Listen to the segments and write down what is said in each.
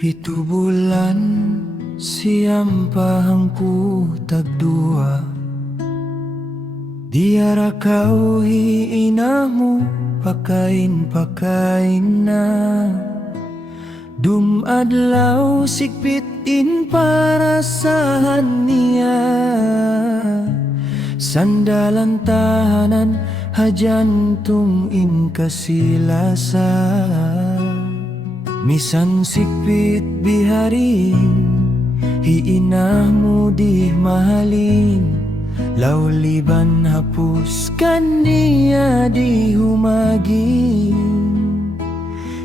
Pito bulan siyam pahangku tagdua, di arakaw hiinamu pakain na. Dumadlaw sikpitin para sa niya, sandalan tahanan hajantung inkasilasa. Misan sikpit biharing hiinamu di mahalin, lauliban hapuskan niya di humagin.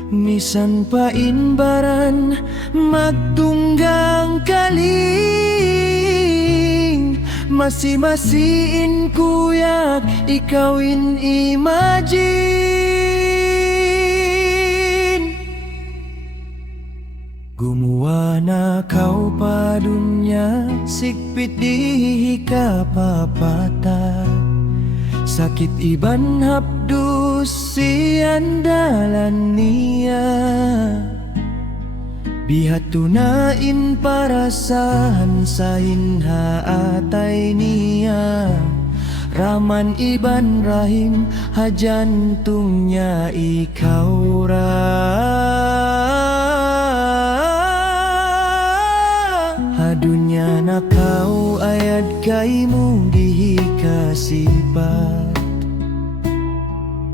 Misan painbaran magtunggang kaling, masi-masiin kuyak ikawin imagine. Gumawa na kau pa dunya, sikpit di ka papata. Sakit iban hapdus si andalan niya, bihat tunain parasan sa hinhaatay niya. Raman iban rahim hajantung niya ikaw ra. Hadunya na kau ayad kay mong dihikasipat,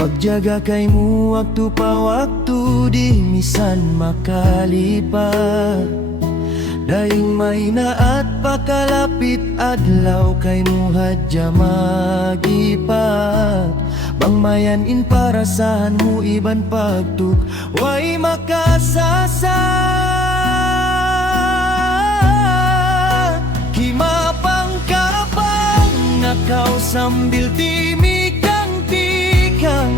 pagjaga kay mo waktu pa waktu di misan makalipat. Daing mahina at pakalapit adlaw kay mo hadya magipat. Bangmayanin parasahan mo iban pagtuk way makasasa. Kau sambil timikang-tikang,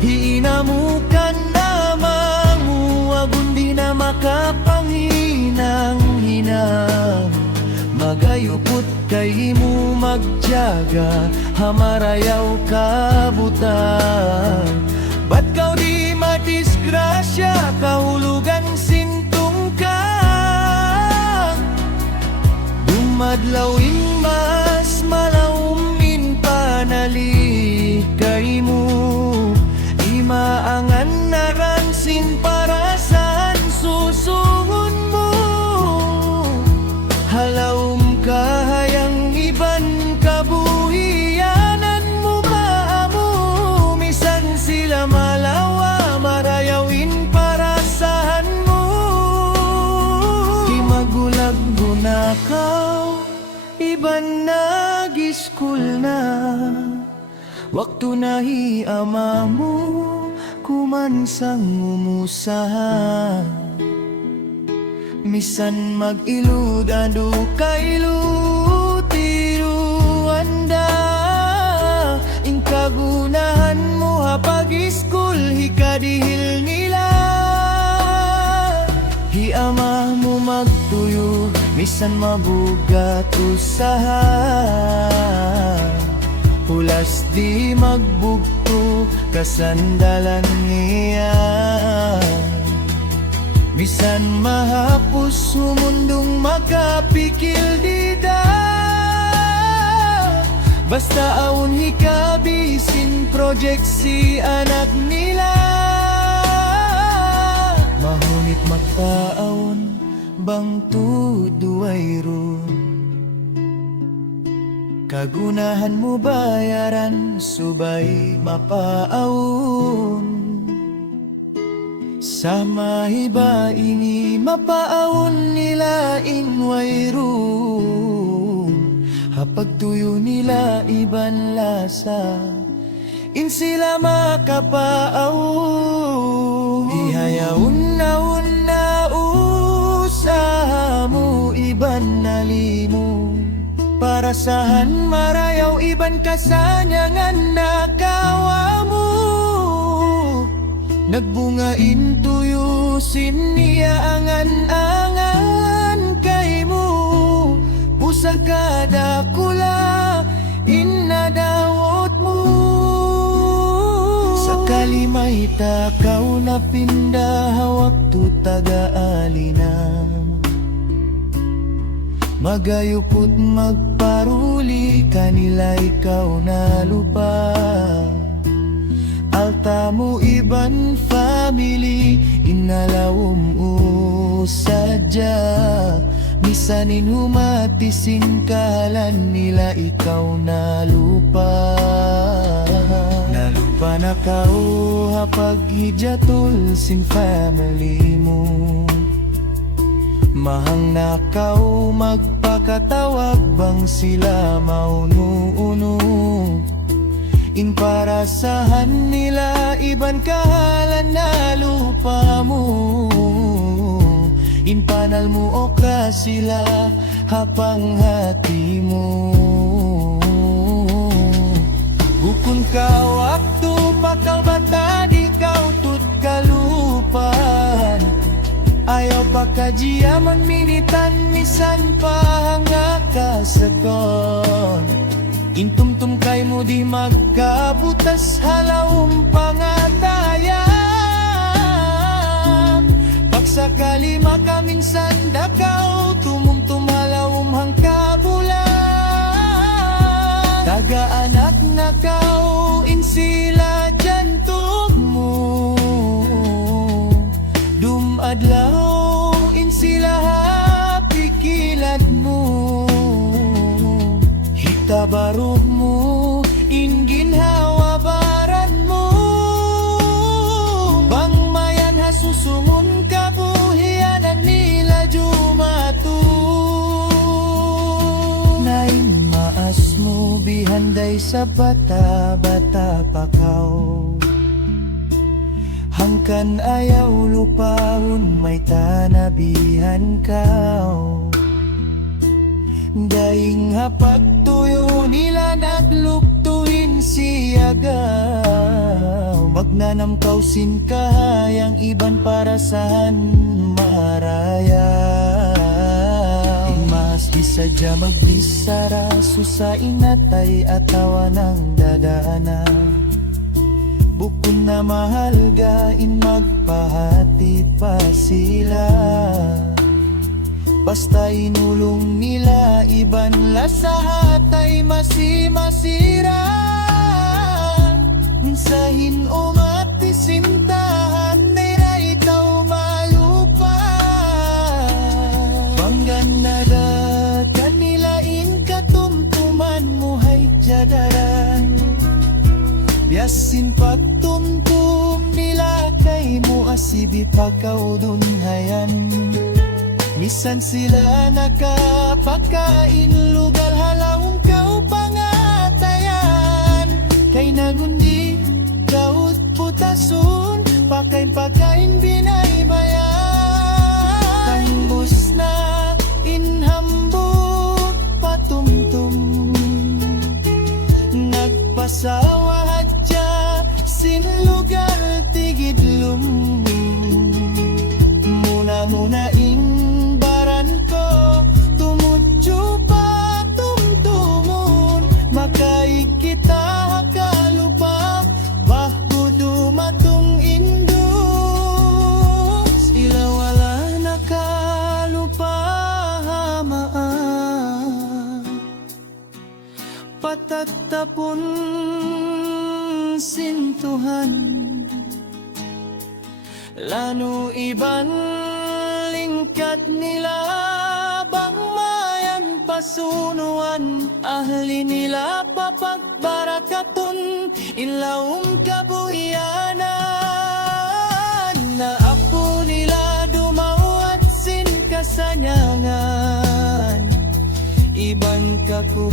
hiinamukan namamu, agun di na makapanghinang-hinang. Magayupot kay mo magjaga, hamarayaw kabutan. Ba't kau di madisgrasya, kahulugan sintong ka? Dumadlawin mas malaumin panali kay mo, imaangan naransin para saan susungon mo. Halawm kahayang iban kabuhianan mo maamo, misan sila malawa marayawin para saan mo. Di magulag gunakaw iban nag-school na, waktu nahi amamu kumansang umusaha. Misan mag-ilud adu kailuti-ruanda, ingkagunahan mo hapag-school hikadihil nila. Hiamah mo magtuyo misan mabugat usaha, hulas di magbugto kasandalan niya. Misan mahapos sumundong makapikil dida, basta aun hikabisin project si anak nila. Mahunit magpaawon bang tuduay ron, kagunahan mo bayaran subay mapaawon. Sama iba ini mapaawon nila inway ron, hapag tuyo nila iban lasa, in sila makapaawon. Ihayawon na usahamu iban nalimu, para saan marayaw iban kasanyangan nakawamu. Nagbungain tuyusin niya angan-angan kay mo, pusag kada kula inadawot mo. Sakali may takaw na pindah waktu taga-alina, magayupot magparuli, kanila ikaw na lupa. Alta mo iban family, inalawom usadya. Misanin humatisin kahalan nila ikaw na lupa. Na lupa na kau hapag hijatul sin family mo. Mahang nakaw magpakatawag bang sila mauno-uno. In parasahan nila iban kahalan na lupa mo. In panal mo okra sila hapang hati mo. Bukun ka waktu pakal bata di kau tut kalupan. Ayaw pakajiaman minitan misan pahanga ka sekon. Intumtum kay mo di magkabutas halawong pangataya. Pagsakali makaminsan dakaw tumumtum halawong hangkabulan. Taga-anak na kau insila jantog mo. Dumadlaw insila hapikilan mo. Hitabarog mo inginhawa baran mo. Bangmayan hasusungon kabuhianan nila jumatu. Nain maas mo bihanday sa bata-bata pakaw. Hangkan ayaw lupaon may tanabihan kao. Daing hapag tuyo nila nagluktuin siyagaw. Magnanam kausin kahayang iban parasan maraya. Mas disadya magbisara susain natay atawa ng dadaana. Bukod na mahal gain magpahati pa sila. Basta inulong nila iban lasahat ay masimasira. Minsahin umatisintahan nila itaw malupa. Banggan na dagan nila in katumtuman mo hay jadaran. Biasin pagtumtum nila kay mo asibi pagkaudunhayan. Misan sila nakapakain lugal halawong kau pangatayan. Kay nagundi daut putasun pakain-pakain binaybayan. Tangbus na inhambuk patumtum nagpasawa hadya sin lugar tigidlum. Muna-muna baran ko tumudyo pa tumtumun. Makaikita hakalupa bahu dumatong indus. Sila wala nakalupa hamaan. Patatapon sintuhan lano iban lingkat nila. Bangmayan pasunuan ahli nila papagbarakatun. Inlaong kabuhianan na apo nila dumawat sin kasanyangan. Iban kaku